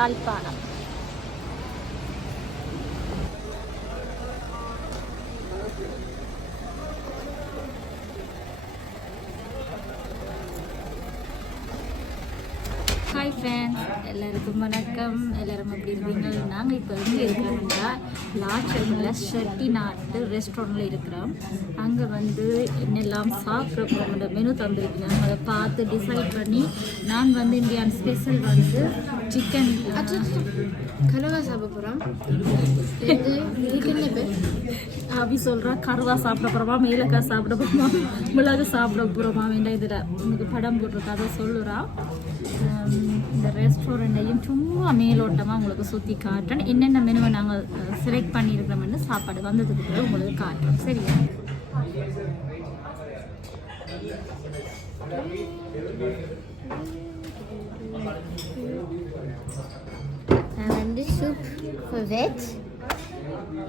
യാൽപ്പാടം இருக்கிறோம்னா லாச்சமில் ஷெட்டி நாட்டு ரெஸ்டாரண்ட்டில் இருக்கிறோம். அங்கே வந்து என்னெல்லாம் சாப்பிட போகிற மெனு தந்திருக்கிறோம். அதை பார்த்து டிசைட் பண்ணி நான் வந்து இந்தியான் ஸ்பெஷல் வந்து சிக்கன் கனவா சாப்பிட போகிறோம் இது அபி சொல்கிறா கருவா சாப்பிட போகிறோமா மேலக்காய் சாப்பிட போகிறோமா மிளகு சாப்பிட போகிறோமா வேண்டாம் இதில். உனக்கு படம் போட்டிருக்கா அதை சொல்லுறா. இந்த ரெஸ்டாரண்ட்டையும் சும்மா மேலோட்டமாக உங்களுக்கு சுற்றி காட்டுறேன். என்னென்ன மெனுவை நாங்கள் செலக்ட் பண்ணியிருக்கிறோம்னு சாப்பாடு வந்ததுக்கு பிறகு உங்களுக்கு காட்டுறோம். சரியா? நான் வந்து சூப் வெஜ்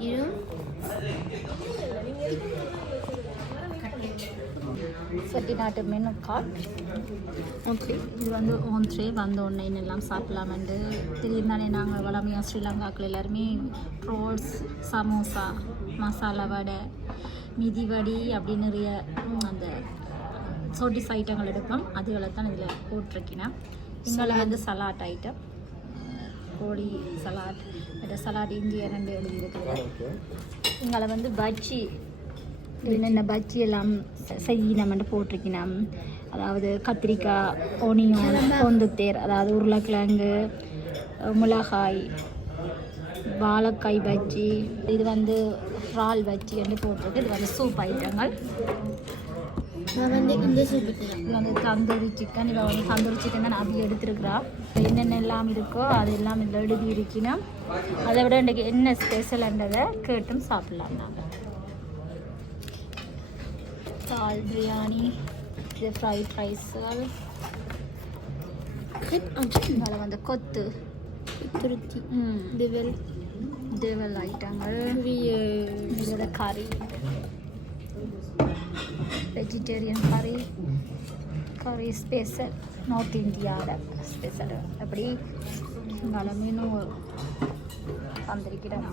இது செட்டி நாட்டு மெனு கார்ட் ஓகே இது வந்து ஓன் ட்ரே வந்த உடனே என்னெல்லாம் சாப்பிடலாமெண்டு தெரியும் தானே நாங்கள் வளமையாக ஸ்ரீலங்காக்கள் எல்லாருமே ரோல்ஸ் சமோசா மசாலா வடை மிதி வடி அப்படி நிறைய அந்த சோட்டிஸ் ஐட்டங்கள் எடுப்போம். அதுகளை தான் இதில் போட்டிருக்கேன் இங்கே வந்து சலாட் ஐட்டம் கோழி சலாட் சலாட் இந்தியா ரெண்டு எழுதியிருக்குது இங்கே வந்து பஜ்ஜி என்னென்ன பஜ்ஜி எல்லாம் செய்யணும்னு போட்டிருக்கணும் அதாவது கத்திரிக்காய் ஒனியன் பொந்துத்தேர் அதாவது உருளைக்கிழங்கு மிளகாய் வாழைக்காய் பஜ்ஜி இது வந்து இறால் பஜ்ஜி என்று போட்டிருக்கு. இது வந்து சூப் ஐட்டங்கள். வந்து இந்த இது வந்து தந்தூரி சிக்கன் இதை வந்து தந்தூரி சிக்கன் தான் அப்படி எடுத்துருக்குறா. என்னென்ன எல்லாம் இருக்கோ அது எல்லாம் இதில் எழுதி இருக்கணும் அதை விட இன்றைக்கு என்ன ஸ்பெஷல்ன்றதை கேட்டும் சாப்பிட்லாம் நாங்கள் தால் பிரியாணி இது ஃப்ரைட் ரைஸுகள் கிரிப் சிக்கன் அதில் வந்து கொத்து துருத்தி ம் டிவல் தேவல் ஐட்டங்கள் இதோட கறி வெஜிடேரியன் கறி கறி ஸ்பெஷல் நார்த் இந்தியாவில் ஸ்பெஷல் அப்படி. இங்கால மீனு வந்திருக்கிறேன்.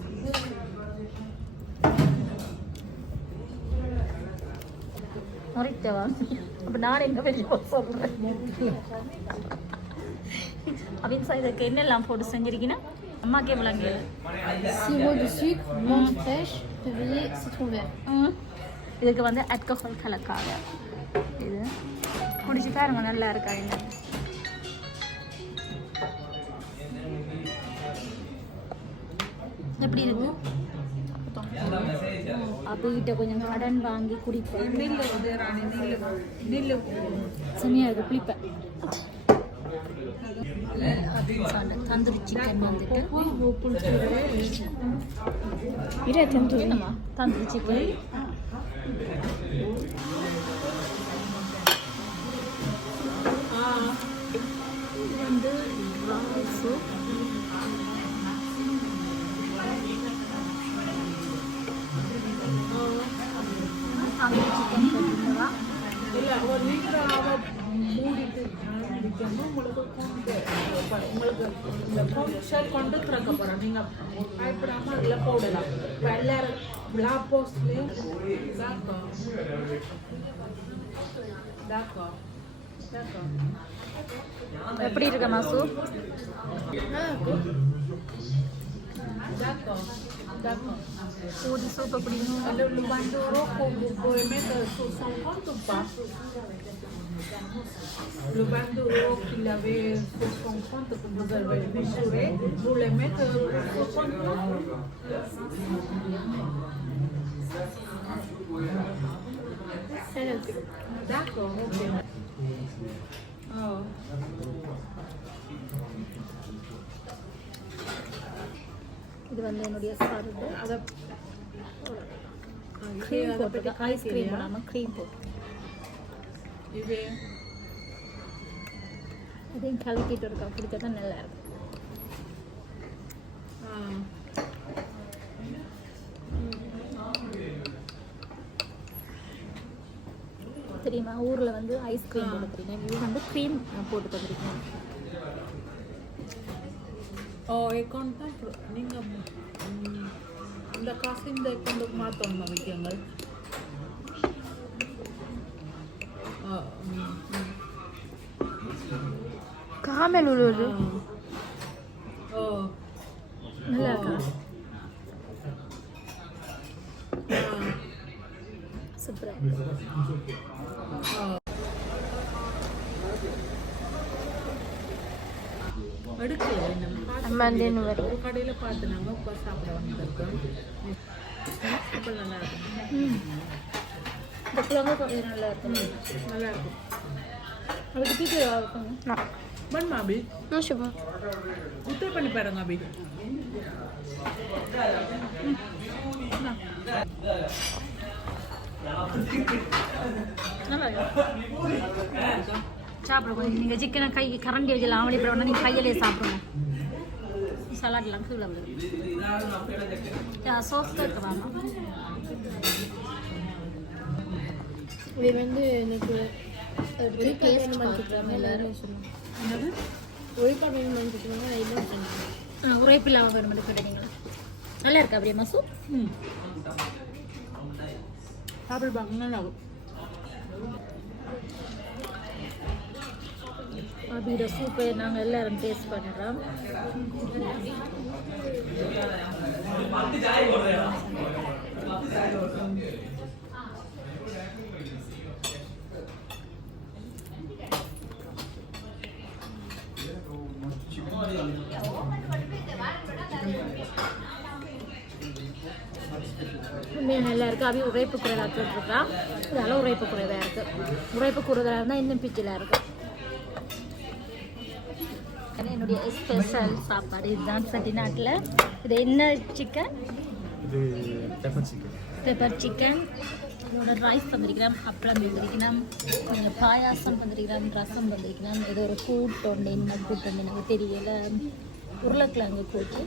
முறைத்தவா அப்போ நான் எங்கே வெளியே சொல்கிறேன் அப்படின்னு சார் இதுக்கு என்னெல்லாம் போட்டு செஞ்சிருக்கீங்கன்னா அம்மாக்கே விளங்கு sirop de sucre, menthe fraîche, février, citron vert. ம். இதுக்கு வந்து அல்கஹால் கலக்காக இது. குடிச்சு பாருங்க நல்லா இருக்கா என்ன? எப்படி இருக்கு? அப்பகிட்ட கொஞ்சம் கடன் வாங்கி குடிப்பேன் செம்மையா இருக்கு குளிப்பேன் தந்தூரி சிக்கன் வந்துட்டு இரு தந்தூரி தந்தூரி சிக்கன் இல்லை ஒரு லிட்டர் ஆக மூடிட்டு உங்களுக்கு உங்களுக்கு இந்த ஷர்ட் கொண்டு திறக்க அதில் போடலாம் இப்போ எல்லாரும் எப்படி இருக்க மாசு? D'accord, d'accord. Pour le, le Bandoro, vous pouvez mettre sur son compte ou pas Le Bandoro qu'il avait sur son compte, que vous avez mesuré, vous le mettez sur son compte D'accord, ok. Oh. இது வந்து என்னுடைய சார்பு. அதை cream போட்டு ice cream போடாமல் cream போட்டு. இது அதையும் கலக்கிட்டு இருக்கா குடிச்சா தான் நல்லா இருக்கும். தெரியுமா? ஊரில் வந்து ஐஸ்கிரீம் போட்டு தெரியுமா இது வந்து க்ரீம் போட்டு தந்திருக்கேன் ஓ அக்கௌண்ட் தான் நீங்கள் இந்த காசு இந்த அக்கௌண்ட்டுக்கு மாற்றணுமா வைக்கங்கள் ஆ, ம், ம். காமல் உள்ளூர் ஓ நல்லா இருக்கா ஆ சூப்பராக எடுக்கல இன்னும் அம்மா அந்த வரி ஒரு கடையில் பார்த்து நாங்கள் உட்காந்து சாப்பிட வந்திருக்கோம். நல்லா இருக்கும். ம் இந்த குழம்பு கொஞ்சம் நல்லா இருக்கும். நல்லா இருக்கும். அதுக்கு டீச்சர் இருக்கும்? பண்ணுமா அபி ஆ சுபா உத்தர பண்ணி பாருங்க அபி நல்லா இருக்கும் சாப்பிட கொஞ்சம். நீங்கள் சிக்கனை கை கரண்டி வச்சலாம் அவளி இப்போ நீங்கள் கையிலே சாப்பிடணும் சலாட்லாம் கீழே விழுது. சோஸ் இருக்கு வாங்க இது வந்து எனக்கு ஒரு டேஸ்ட் பார்க்குறாங்க எல்லாரும் ஒழுக்கா வேணும்னு சொல்லுவாங்க நான் இல்லை சொன்னேன் உரைப்பு இல்லாமல் வேணும் கேட்டீங்களா நல்லா இருக்கா அப்படியே மசூ ம். சாப்பிட்டு பார்க்க நல்லா அபியோட சூப்பை நாங்கள் எல்லாரும் டேஸ்ட் பண்ணிடுறோம். உண்மையாக நல்லா இருக்குது அபி உரைப்பு குறைவாக கேட்டுருக்கா இதெல்லாம் உரைப்பு குறைவாக இருக்குது உரைப்பு குறைவாக இருந்தால் இன்னும் பிச்சிலாக இருக்குது என்னுடைய ஸ்பெஷல் சாப்பாடு. இதுதான் செட்டிநாட்டில். இது என்ன சிக்கன் இது பெப்பர் சிக்கன் பெப்பர் சிக்கன் இதோட ரைஸ் தந்திருக்கிறோம் அப்பளம் தந்திருக்கிறோம் கொஞ்சம் பாயாசம் தந்திருக்கிறோம் ரசம் தந்திருக்கிறோம் ஏதோ ஒரு கூட்டு உண்டு என்ன கூட்டு உண்டு எனக்கு தெரியல. உருளைக்கிழங்கு கூட்டு.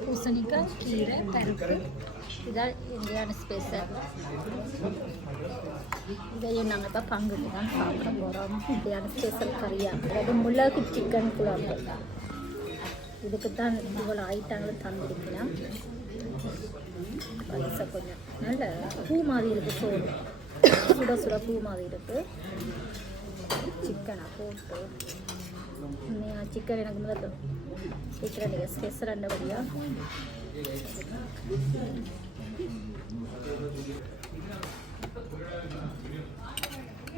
பூசணிக்காய் கீரை பருப்பு. இதான் இந்தியான ஸ்பெஷல் இதையும் நாங்கள் இப்போ பங்குட்டு தான் சாப்பிட போகிறோம் இந்தியான ஸ்பெஷல் கறியாக அதாவது மிளகு சிக்கன் குழம்பு இதுக்கு தான் இவ்வளோ ஐட்டங்களும் தந்திருக்கலாம் பைசா கொஞ்சம். நல்ல பூ மாதிரி இருக்குது சோறு. சுட சுட பூ மாதிரி இருக்குது சிக்கனை போட்டு. உண்மையாக சிக்கன் எனக்கு முதல்ல சீக்கிரம் நீங்கள் ஸ்பெஷல் ரெண்டபடியாக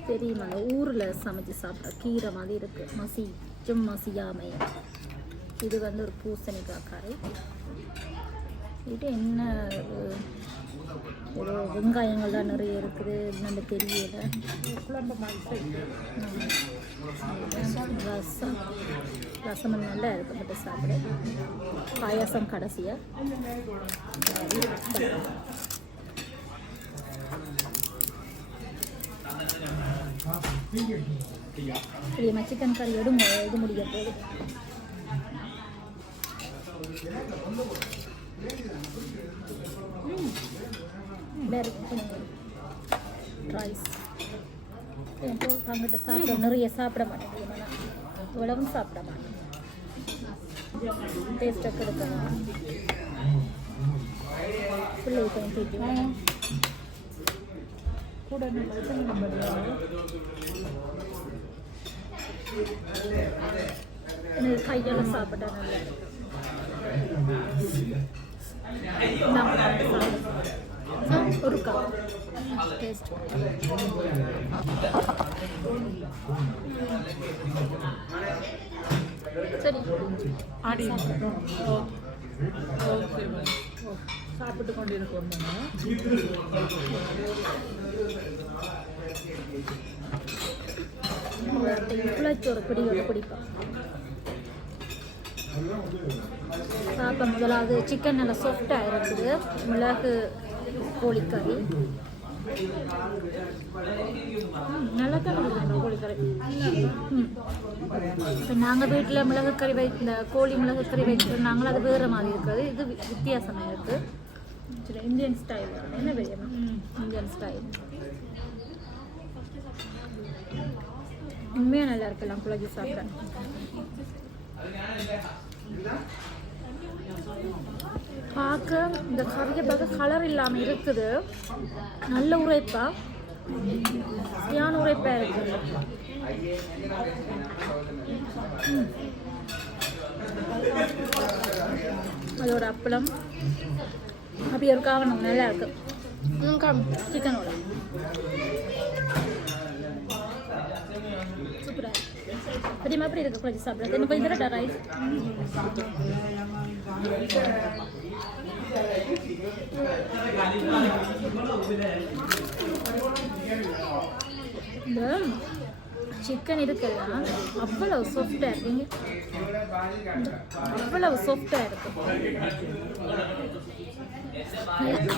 தெரியுமா ஊரில் சமைச்சு சாப்பிட்ற கீரை மாதிரி இருக்குது மசி சும் மசியாமை. இது வந்து ஒரு பூசணிக்காய் கறி இது என்ன ஒரு ஒரு வெங்காயங்கள் தான் நிறைய இருக்குது நம்ம தெரியல. குழம்பு மாதிரி ரசம் ரசம் நல்லா இருக்கு மட்டும் சாப்பிட பாயாசம் கடைசியாக இது சிக்கன் கறி எடுங்க இது முடிய போகுது ரைஸ் அங்கிட்ட சாப்பிட நிறைய சாப்பிட மாட்டேன். இவ்வளவும் சாப்பிட மாட்டேன். டேஸ்ட்டாக கொடுக்கணும் பிள்ளை கொஞ்சம் தூக்கி கூட நம்ம எத்தனை நம்பர் எனக்கு கையால் சாப்பிட்டா நல்லா இருக்கும். ஒரு கப் டேஸ்ட் சரி ஆடி ஓகே சாப்பிட்டு கொண்டிருக்கோம் பிடிப்போம் சாப்பிட முதலாவது சிக்கன் நல்லா சாஃப்டாக இருக்குது. மிளகு கோழிக்கறி. நல்லா தான் இருக்குது கோழிக்கறி இப்போ நாங்கள் வீட்டில் மிளகுக்கறி வை இந்த கோழி மிளகுக்கறி வைக்கிறோம் நாங்களும் அது வேறு மாதிரி இருக்குது இது வித்தியாசமாக இருக்குது இந்தியன் ஸ்டைல் என்ன வேணும் இந்தியன் ஸ்டைல் உண்மையாக நல்லா இருக்கலாம் குழந்தை சாப்பிட. பார்க்க இந்த கறியை பார்க்க கலர் இல்லாமல் இருக்குது. நல்ல உரைப்பா. சரியான உரைப்பா இருக்குது ம். அதோட அப்பளம். அப்படி ஒரு காவணம் நல்லா இருக்கு. சிக்கனோட. பெரியமா அப்படி இருக்கு கொஞ்சம் சாப்பிட்றது இன்னும் கொஞ்சம் தரட்டா ரைஸ் இந்த சிக்கன் இருக்குல்ல அவ்வளவு சாஃப்டாக இருக்குங்க அவ்வளவு சாஃப்டாக இருக்கு.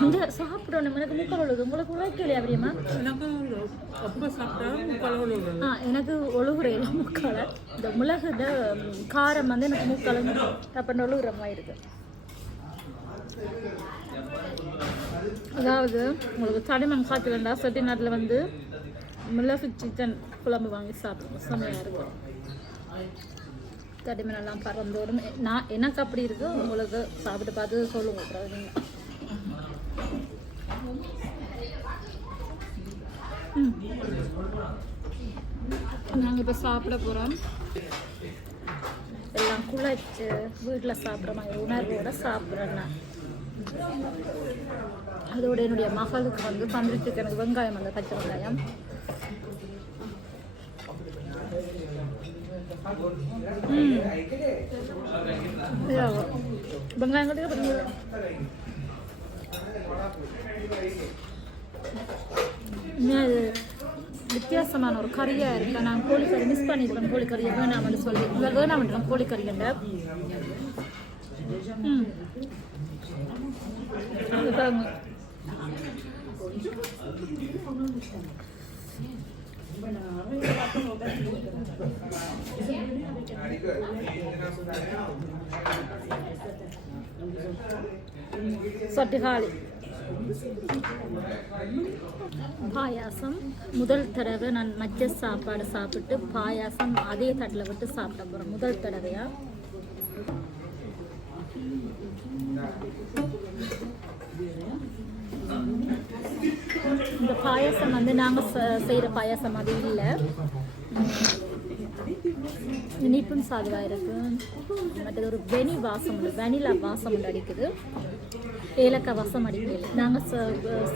இந்த சாப்பிடணும். எனக்கு முக்கல் உள்ளது உங்களுக்கு உழைக்கலையா அப்படியம்மா ஆ எனக்கு ஒழுகுறையில முக்கால. இந்த மிளகுட காரம் வந்து எனக்கு முக்கால அப்போ ஒழுகுற மாதிரி இருக்கு. அதாவது உங்களுக்கு தடிமன் காய்ச்சல் வேண்டாம். செட்டி நாட்டில் வந்து மிளகு சிக்கன் குழம்பு வாங்கி சாப்பிடுவோம் செம்மையாக இருக்கும் தடிமன் பறந்தோடும் நான் எனக்கு அப்படி இருக்கோ உங்களுக்கு சாப்பிட்டு பார்த்து சொல்லுங்க அப்புறம் நாங்கள் இப்போ சாப்பிட போகிறோம் எல்லாம் குழைச்சு வீட்டில் சாப்பிட்ற மாதிரி உணர்வோட சாப்பிட்றேன் நான் அதோட என்னுடைய மகளுக்கு வந்து பன்றி சிக்கனுக்கு வெங்காயம் அந்த பச்சை வெங்காயம் ம். இதோ, வெங்காயம் கட்டிக்க பண்ணுங்க அது வித்தியாசமான ஒரு கறியாக இருக்கு நான் கோழிக்கறி மிஸ் பண்ணியிருக்கேன் கோழிக்கறியை வேணாம்னு சொல்லி இல்லை வேணாம்ன்றேன் கோழிக்கறியண்ட ம் இது பாருங்க சட்டிகாளி பாயாசம். முதல் தடவை நான் மச்ச சாப்பாடு சாப்பிட்டு பாயாசம் அதே தட்டில் விட்டு சாப்பிட போகிறேன் முதல் தடவையா? இந்த பாயாசம் வந்து நாங்கள் செய்கிற பாயாசம் அது இல்லை. இனிப்பும் சாதுவாக இருக்குது மற்றது ஒரு வெனி வாசம் உண்டு. வெனிலா வாசம் உண்டு அடிக்குது. ஏலக்காய் வாசம் அடிக்கல நாங்கள்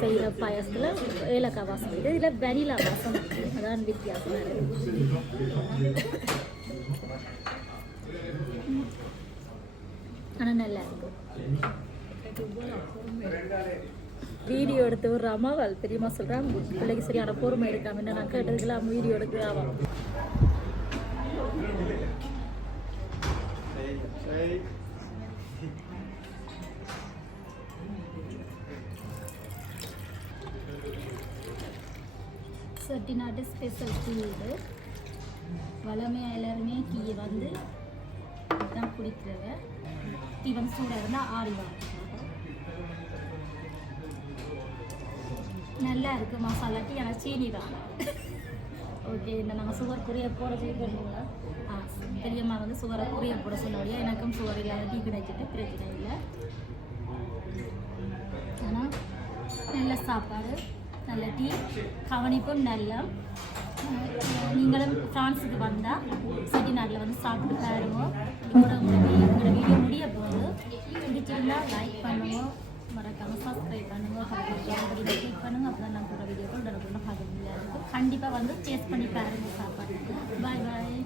செய்கிற பாயாசத்தில் ஏலக்காய் வாசம் அடிக்குது. இதில் வெனிலா வாசம் அதான் வித்தியாசமாக ஆனால் நல்லா இருக்கு. வீடியோ எடுத்து ஒரு அம்மாவால் தெரியுமா சொல்கிறேன் பிள்ளைக்கு சரியான பொறுமை இருக்காம என்ன நான் கேட்டதுக்கெல்லாம் வீடியோ எடுத்து ஆவாம் செட்டிநாட்டு ஸ்பெஷல் டீ இது வளமையாக எல்லாருமே டீயை வந்து தான் குடிக்கிறது தீவன் சூடாக இருந்தால் ஆறி நல்லா இருக்குது மசாலா டீ. ஆனால் சீனி தான். ஓகே இந்த நாங்கள் சுகர் குறைய போட செய்யணுங்களா ஆ பெரியம்மா வந்து சுகரை குறைய போட சொன்னபடியா எனக்கும் சுகர் இல்லாத டீ கிடைச்சிட்டு பிரச்சனை இல்லை. ஆனால் நல்ல சாப்பாடு நல்ல டீ. கவனிப்பும் நல்ல. நீங்களும் ஃப்ரான்ஸுக்கு வந்தால் செட்டிநாட்டில் வந்து சாப்பிட்டு பாருங்க. இதோட உங்களோட எங்களோட வீடியோ முடிய போகுது. பிடிச்சிருந்தா லைக் பண்ணுவோம் மறக்காமல் சப்ஸ்கிரைப் பண்ணுங்க கிளிக் பண்ணுங்க அப்போ தான் நான் போகிற வீடியோக்கள் உடனுக்குள்ள பார்க்க முடியாது கண்டிப்பாக வந்து டேஸ்ட் பண்ணி பாருங்க சாப்பாடு பாய் பாய்